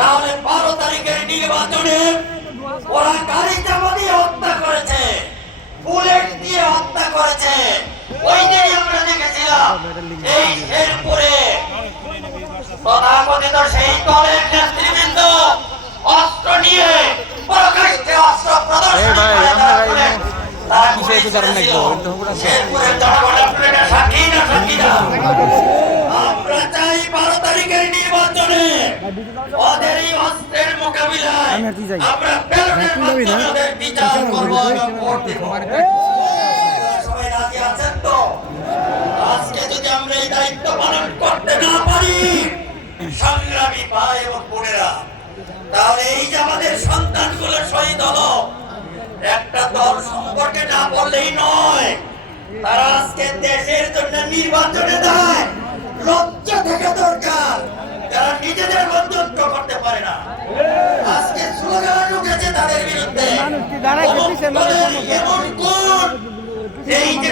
তাহলে 12 তারিখের নির্বাচনে ওরা গাড়ি চাপা দিয়ে হত্যা করেছে, বুলেট দিয়ে হত্যা করেছে। ওই দিনই আমরা দেখেছিলাম এই শেরপুরে তথাকথিত সেই দলের নেতৃবৃন্দ অস্ত্র নিয়ে প্রকাশ্যে অস্ত্র প্রদর্শন করে তারা শেরপুরের জনগণ আপনারা সাক্ষী না সাক্ষী না। আমরা চাই 12 তারিখের নির্বাচনে ওদের এই অস্ত্রের মোকাবিলায় আমরা ব্যালটের মাধ্যমে ওদের বিচার করব এবং ভোট দেব। সবাই রাজি আছেন তো? আজকে যদি আমরা এই দায়িত্ব পালন করতে না পারি সংগ্রামী ভাই এবং বোনেরা, তাহলে এই যে আমাদের সন্তানগুলো শহীদ হলো, একটা দল সম্পর্কে না বললেই নয়, তারা আজকে দেশের জন্য নির্বাচনে দেয়। লজ্জা থেকে দরকার, যারা নিজেদের মধ্যে ঐক্য করতে পারে না। আজকে স্লোগান উঠেছে তাদের বিরুদ্ধে, এমন কোন এই যে